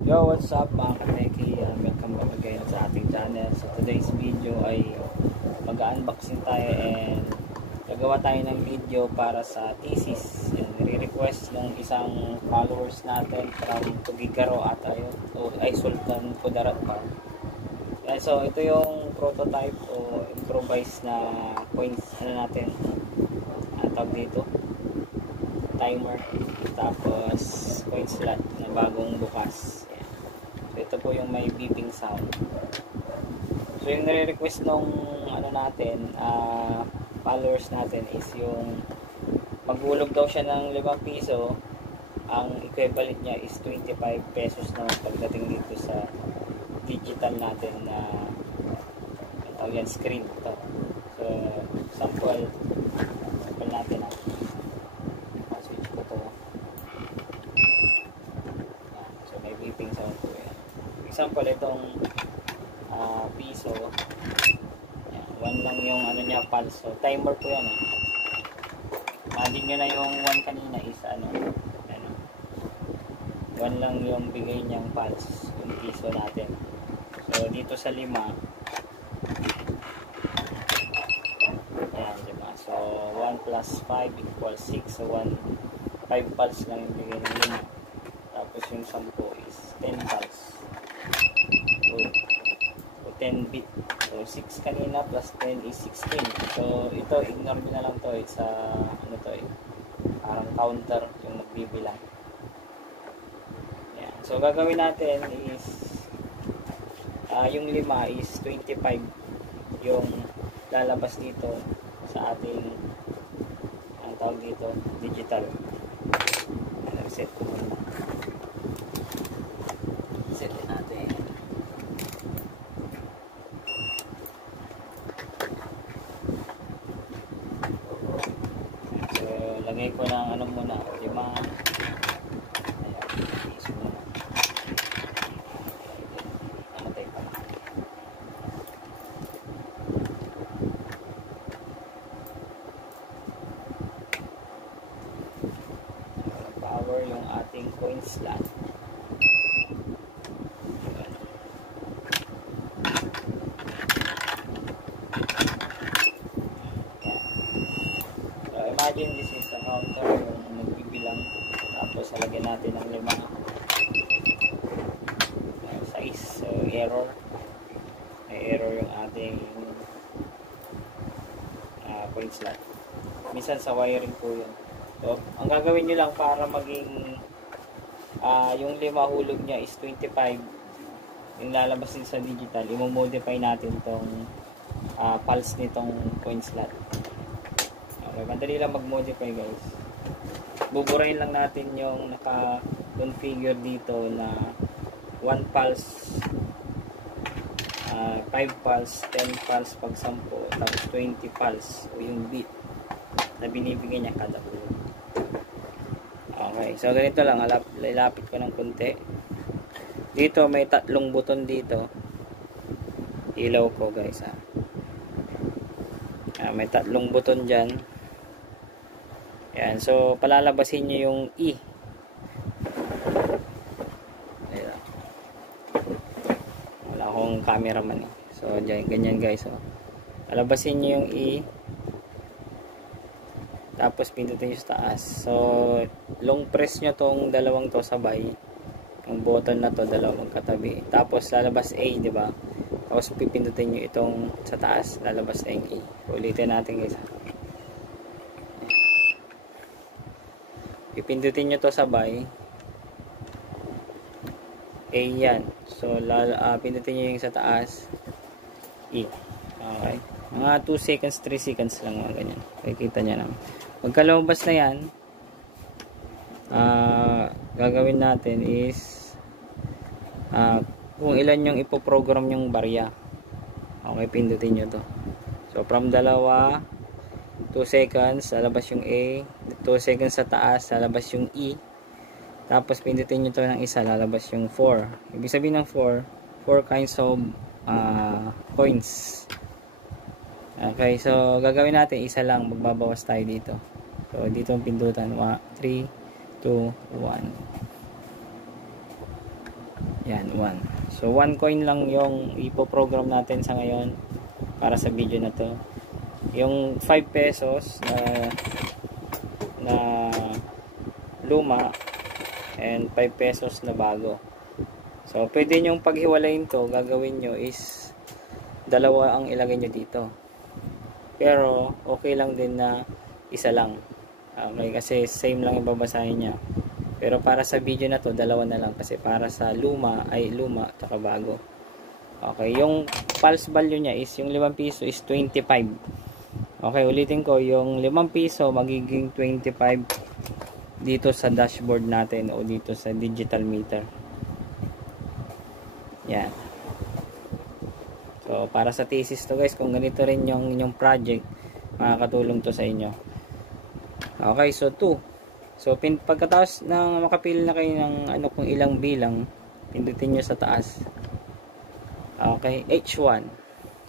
Yo, what's up mga ka-techy? Welcome back again sa ating channel. So today's video ay mag-unboxing tayo and gagawa tayo ng video para sa thesis. Nire-request ng isang followers natin from Tugigaro at ay Sultan Kudarat pa. So ito yung prototype o improvised na coins natin. Tawag dito timer, tapos coin slot na bagong bukas. Yan. So ito po yung may beeping sound. So yung nire-request nung followers natin is yung maghulog daw siya ng 5 piso. Ang equivalent niya is 25 pesos naman pagdating dito sa digital natin na tawag yan, screen ito. So sample natin beeping sound po yan. Example, itong piso. Yan, 1 lang yung niya, pulse. So, timer po yan. Imagine nyo na yung 1 kanina is 1 lang yung bigay niyang pulse, yung piso natin. So, dito sa 5, ayan, diba? So, 1 plus 5 equals 6. So, 5 pulse lang yung bigay ng 5. Tapos yung 10 is 10 pulse. So 10 bit. So 6 kanina plus 10 is 16. So ito, ignore nyo na lang to. It's parang counter yung magbibilang. Yan. So gagawin natin is yung 5 is 25 yung lalabas dito sa ating ang tawag dito, digital. Set ko muna. Set natin. So, lagay ko ng muna, 5. Ayan, piso muna. Namatay pa na. Power yung ating coin slot. Imagine this is a counter yung nagbibilang, tapos halagyan natin ng 5 size. So error, may error yung ating coin slot. Minsan sa wiring po yun. So ang gagawin nyo lang para maging yung 5 hulog nya is 25 yung lalabas din sa digital, i-modify natin tong pulse nitong coin slot. Okay, madali lang mag-modify guys. Buburahin lang natin yung naka-configure dito na 1 pulse, 5 pulse, 10 pulse pag 10, tapos 20 pulse o yung beat na binibigyan niya kada hulog. Okay, so ganito lang, lalapit ko ng konti. Dito may 3 buton dito. Ilaw ko guys may 3 buton dyan. Yan, so palalabasin nyo yung E. Ayan. Wala akong cameraman eh. So dyan, ganyan guys. So, palabasin nyo yung E. Tapos pindutin nyo sa taas. So long press nyo tong dalawang to sabay. Yung button na to, dalawang magkatabi. Tapos lalabas A, di ba? Tapos pipindutin nyo itong sa taas, lalabas na yung E. Ulitin natin guys. Pipindutin nyo to sabay. A yan. So pindutin nyo yung sa taas, E. Okay. Mga 2 seconds, 3 seconds lang mga ganyan. Makikita nyo naman. Pagkalabas na yan, gagawin natin is kung ilan yung ipoprogram yung barya. Okay, pindutin nyo to. So from 2 seconds lalabas yung A, 2 seconds sa taas lalabas yung E, tapos pindutin nyo to ng isa, lalabas yung 4. Ibig sabihin ng 4 kinds of coins. Okay, so gagawin natin isa lang, magbabawas tayo dito. So dito ang pindutan, 3, 2, 1. Yan, 1. So 1 coin lang yung ipo-program natin sa ngayon para sa video na to. Yung 5 pesos na luma and 5 pesos na bago. So pwede nyo paghiwalayin to, gagawin nyo is dalawa ang ilagay nyo dito. Pero okay lang din na isa lang. Okay, kasi same lang yung babasahin niya. Pero para sa video na to, dalawa na lang kasi para sa luma ay luma at bago. Okay, yung pulse value niya is yung 5 piso is 25. Okay, ulitin ko, yung 5 piso magiging 25 dito sa dashboard natin o dito sa digital meter. Yan. So, para sa thesis to guys, kung ganito rin yung inyong project, makakatulong to sa inyo. Okay, so 2. So, pagkatapos ng makapili na kayo ng kung ilang bilang, pindutin nyo sa taas. Okay, H1.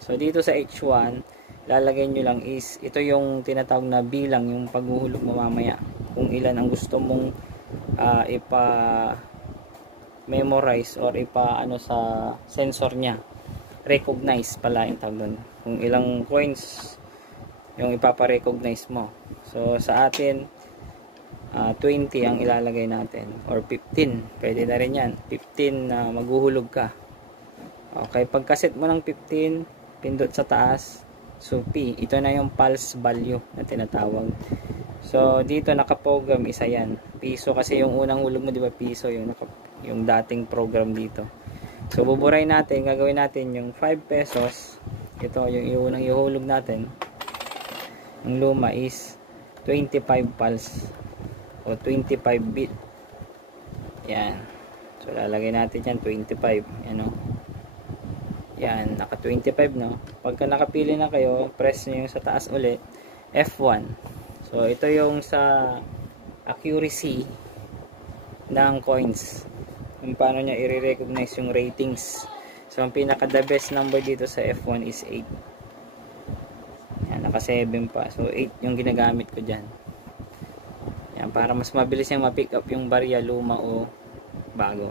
So, dito sa H1, lalagay nyo lang is, ito yung tinatawag na bilang, yung paghuhulog mo mamaya. Kung ilan ang gusto mong ipa-memorize or sa sensor niya. Recognize pala yung tawag doon. Kung ilang coins yung ipapa-recognize mo. So, sa atin, 20 ang ilalagay natin. Or 15. Pwede na rin yan. 15 na maghuhulog ka. Okay, pagkaset mo ng 15, pindot sa taas. So, P. Ito na yung pulse value na tinatawag. So, dito nakaprogram isa yan. Piso kasi yung unang hulog mo, di ba, piso yung dating program dito. So, buburay natin, gagawin natin yung 5 pesos. Ito, yung unang ihulog natin. Yung luma is 25 pulse o 25 bit. Yan. So, lalagay natin yan, 25. Yan, yan, naka 25, no? Pagka nakapili na kayo, press nyo yung sa taas ulit, F1. So, ito yung sa accuracy ng coins. Kung paano niya i-recognize yung ratings. So, ang pinaka the best number dito sa F1 is 8. Yan, naka 7 pa. So, 8 yung ginagamit ko dyan. Yan, para mas mabilis yung ma-pick up yung barya, luma o bago.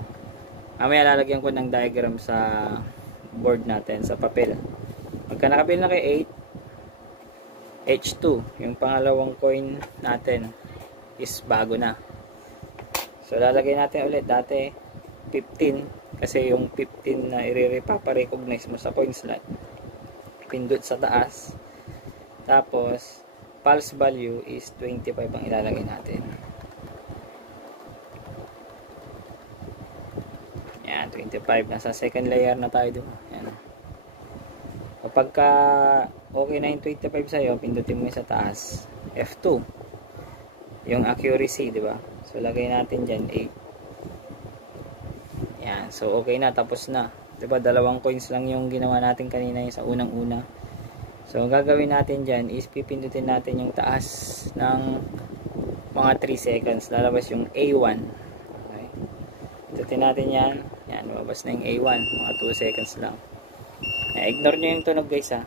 Mamaya lalagyan ko ng diagram sa board natin, sa papel. Pagka nakapil na kay 8, H2, yung pangalawang coin natin is bago na. So, lalagay natin ulit. Dati 15 kasi yung 15 na i-recognize mo sa coin slot, pindot sa taas, tapos pulse value is 25 ang ilalagay natin. Yan, 25. Nasa second layer na tayo doon. Yan. Kapag okay na yung 25 sa'yo, pindutin mo sa taas, F2 yung accuracy, di ba? So, lagay natin dyan 8. Yan. So, okay na. Tapos na. Diba? 2 coins lang yung ginawa natin kanina yung sa unang-una. So, ang gagawin natin dyan is pipindutin natin yung taas ng mga 3 seconds. Lalabas yung A1. Okay. Pindutin natin yan. Yan. Lumabas na yung A1. Mga 2 seconds lang. Ignore nyo yung tunog guys ha.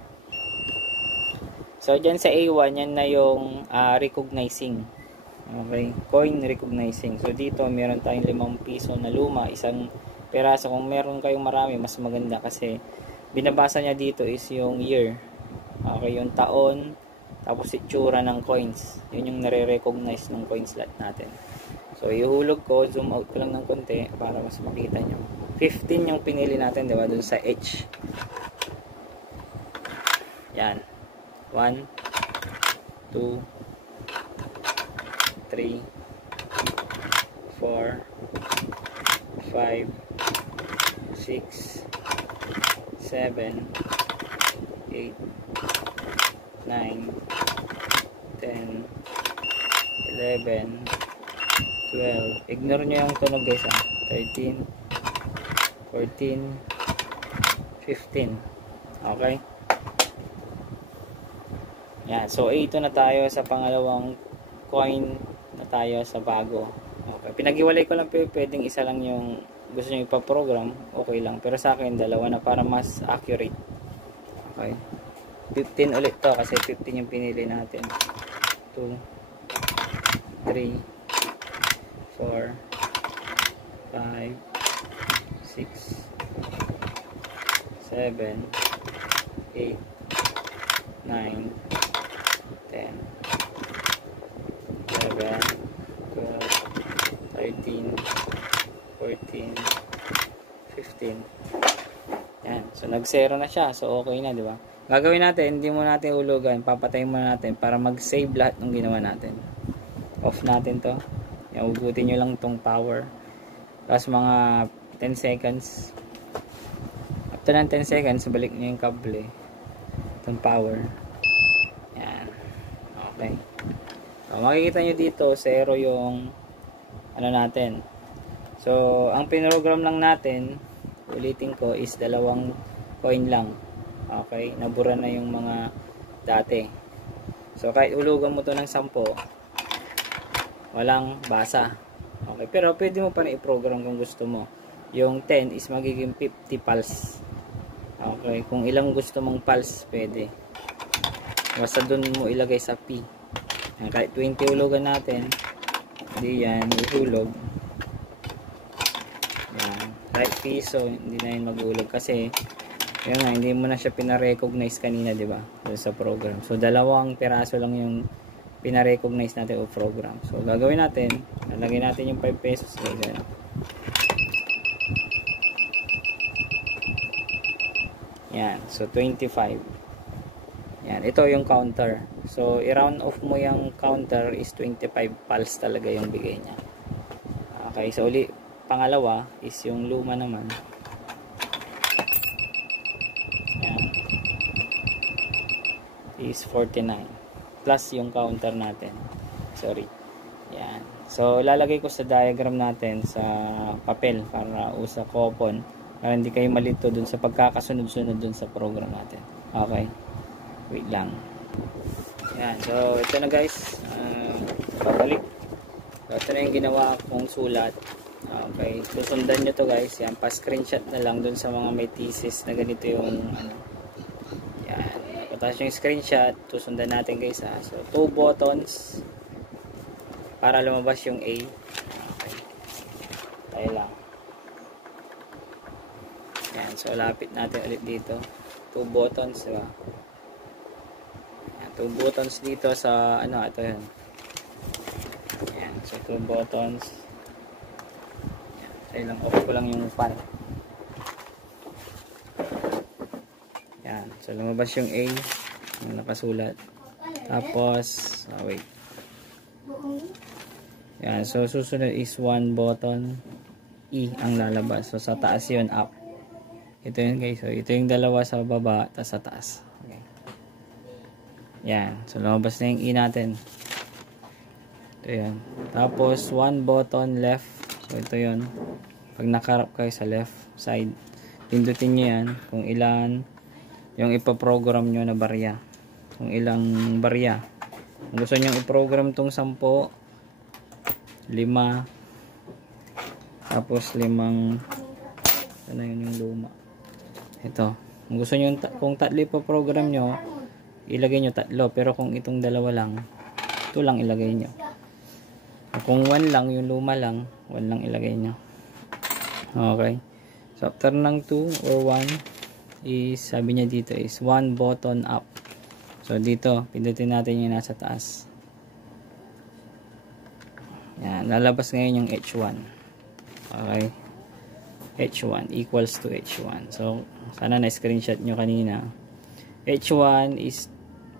So, dyan sa A1, yan na yung recognizing. Okay, coin recognizing. So dito meron tayong 5 piso na luma, isang peraso. Kung meron kayong marami, mas maganda kasi binabasa niya dito is yung year. Okay, yung taon, tapos itsura ng coins. Yun yung nare-recognize ng coin slot natin. So ihulog ko, zoom out ko lang ng konti para mas makita nyo. 15 yung pinili natin, diba? Dun sa H. Yan. 1, 2, 3, 4, 5, 6, 7, 8, 9, 10, 11, 12. Ignore nyo yung tunog guys ha. 13, 14, 15. Okay? Yan. So, ito na tayo sa pangalawang coin na tayo sa bago. Okay. Pinag-iwalay ko lang, pero pwedeng isa lang yung gusto nyo ipaprogram. Okay lang. Pero sa akin, 2 na para mas accurate. Okay. 15 ulit to kasi 15 yung pinili natin. 2, 3, 4, 5, 6, 7, 8, 9, 10, 11, 12, 13, 14, 15. Yan. So, nag-0 na siya. So, okay na, di ba? Gagawin natin, hindi mo natin hulugan. Papatayin muna natin para mag-save lahat ng ginawa natin. Off natin to. Yan, ugutin nyo lang tong power. Tapos, mga 10 seconds. After ng 10 seconds, balik nyo yung kable. Itong power. Yan. Okay. So, makikita nyo dito, 0 yung ano natin. So, ang pinrogram lang natin, ulitin ko, is 2 coin lang. Okay, nabura na yung mga dati. So, kahit hulugan mo to ng 10, walang basa. Okay, pero pwede mo pa na i-program kung gusto mo. Yung 10 is magiging 50 pulse. Okay, kung ilang gusto mong pulse, pwede. Basta dun mo ilagay sa P. Kahit 20 hulugan natin, hindi yan, ihulog. Yan. Kahit piso, hindi na yun maghulog kasi yun nga, hindi mo na siya pina-recognize kanina, di ba? Sa program. So, 2 piraso lang yung pina-recognize natin o program. So, gagawin natin, lalagay natin yung 5 pesos. Ganyan. Yan. So, 25. Yan. Ito yung counter. So, i-round off mo yung counter is 25 pulse talaga yung bigay niya. Okay. So, pangalawa is yung luma naman. Is 49 plus yung counter natin, sorry. Yan, so lalagay ko sa diagram natin sa papel para sa coupon para hindi kayo malito dun sa pagkakasunod-sunod dun sa program natin. Okay, wait lang. Yan, so ito na guys, babalik. So, ito na yung ginawa kong sulat. Okay, susundan nyo to guys. Yan, pa-screenshot na lang dun sa mga may thesis na ganito yung ano. Tapos yung screenshot, susundan natin guys ha. So, 2 buttons para lumabas yung A. Okay. Tayo lang. Yan. So, lapit natin ulit dito. 2 buttons, diba? Yan, 2 buttons dito sa, ano, ito yan. Yan. So, 2 buttons. Yan. Tayo lang. Off ko lang yung fan. Yan. So, lumabas yung A. Yung nakasulat. Tapos, wait. Yan. So, susunod is 1 button. E ang lalabas. So, sa taas yun, up. Ito yun guys. So, ito yung dalawa sa baba, tapos sa taas. Okay. Yan. So, lumabas na yung E natin. Ito yun. Tapos, 1 button left. So, ito yun. Pag nakarap kayo sa left side, pindutin nyo yan kung ilan yung ipaprogram nyo na barya. Kung ilang barya. Kung gusto nyo iprogram tong 10, 5, tapos 5, ano yun yung luma. Ito. Kung gusto nyo, kung 3 ipaprogram nyo, ilagay nyo 3. Pero kung itong 2 lang, ito lang ilagay nyo. Kung 1 lang, yung luma lang, 1 lang ilagay nyo. Okay. So, after ng 2 or 1, is sabi niya dito is 1 button up. So dito pindutin natin yung nasa taas. Yan, lalabas ngayon yung H1. Okay, H1 equals to H1. So sana na screenshot nyo kanina. H1 is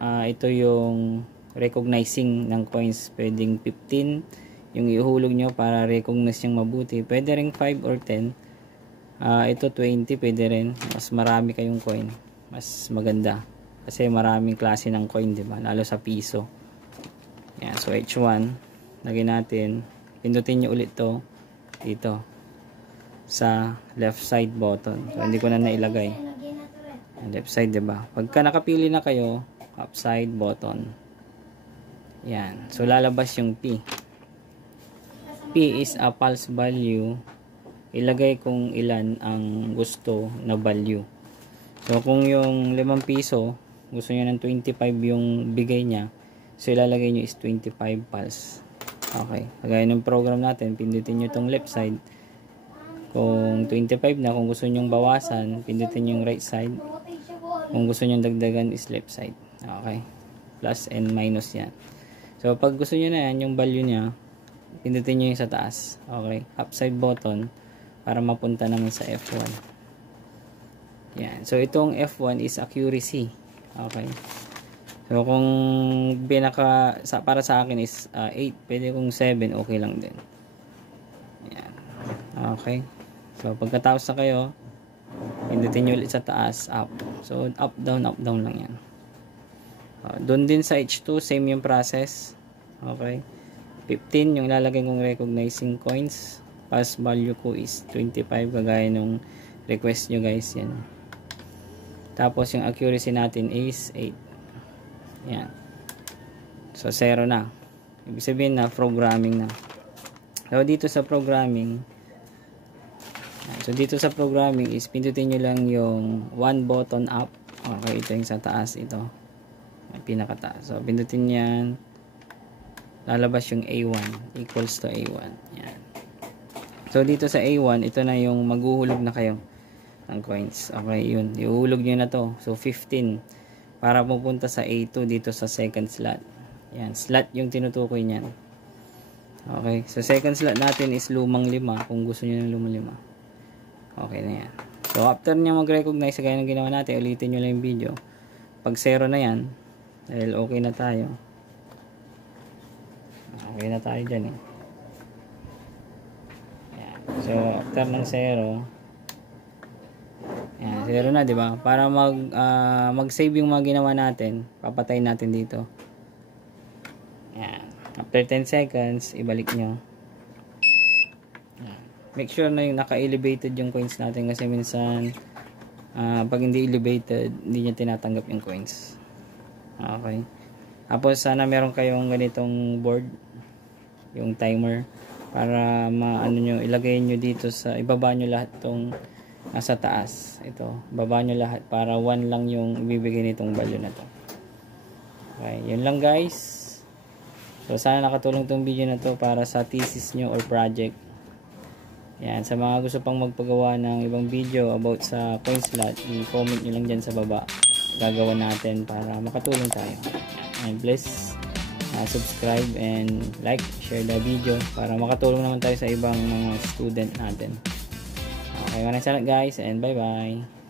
ito yung recognizing ng coins. Pwedeng 15 yung ihulog nyo para recognize yung mabuti. Pwede ring 5 or 10. Ito 20 pwede rin. Mas marami kayong coin, mas maganda kasi maraming klase ng coin, diba? Lalo sa piso. Yan. So H1 lagyan natin, pindutin nyo ulit to dito sa left side button. So hindi ko na nailagay left side, diba? Pagka nakapili na kayo, upside button. Yan. So lalabas yung P. P is a pulse value. Ilagay kung ilan ang gusto na value. So, kung yung 5 piso, gusto nyo ng 25 yung bigay niya, so ilalagay nyo is 25 pulse. Okay. Kagaya ng program natin, pindutin nyo itong left side. Kung 25 na, kung gusto nyong bawasan, pindutin yung right side. Kung gusto nyong dagdagan is left side. Okay. Plus and minus yan. So, pag gusto nyo na yan, yung value nya, pindutin nyo yung sa taas. Okay. Upside button para mapunta naman sa F1. Yan. So, itong F1 is accuracy. Okay. So, kung para sa akin is 8, pwede kung 7, okay lang din. Yan. Okay. So, pagkatapos na kayo, pindutin nyo ulit sa taas, up. So, up, down lang yan. Doon din sa H2, same yung process. Okay. 15, yung lalagay kong recognizing coins. Pass value ko is 25, kagaya nung request nyo guys. Yan. Tapos, yung accuracy natin is 8. Yan. So, 0 na. Ibig sabihin na, programming na. So, dito sa programming, is pindutin nyo lang yung one button up. Okay, ito yung sa taas, ito. Pinakataas. So, pindutin yan. Lalabas yung A1 equals to A1. Yan. So, dito sa A1, ito na yung maghuhulog na kayo ng coins. Okay, yun. Iuhulog nyo na to. So, 15. Para pupunta sa A2 dito sa second slot. Yan. Slot yung tinutukoy niyan. Okay. So, second slot natin is lumang 5. Kung gusto nyo ng lumang 5. Okay na yan. So, after nyo mag-recognize sa gaya ng ginawa natin, ulitin nyo lang yung video. Pag 0 na yan, dahil okay na tayo. Okay na tayo dyan eh. Yan. So, after ng 0, yan, 0 na, diba? Para mag-save yung mga ginawa natin, papatayin natin dito. Yan. After 10 seconds, ibalik nyo. Make sure na yung naka-elevated yung coins natin kasi minsan pag hindi elevated, hindi niya tinatanggap yung coins. Okay. Tapos sana meron kayong ganitong board, yung timer, para maano nyo, ilagay nyo dito sa, ibaba nyo lahat tong nasa taas. Ito, baba nyo lahat para 1 lang yung ibibigay nitong value na to. Okay, yun lang guys. So sana nakatulong tong video na to para sa thesis nyo or project. Yan, sa mga gusto pang magpagawa ng ibang video about sa coin slot, i-comment nyo lang dyan sa baba. Gagawa natin para makatulong tayo. And please subscribe and like, share the video para makatulong naman tayo sa ibang mga student natin. Okay, maraming salamat guys and bye bye.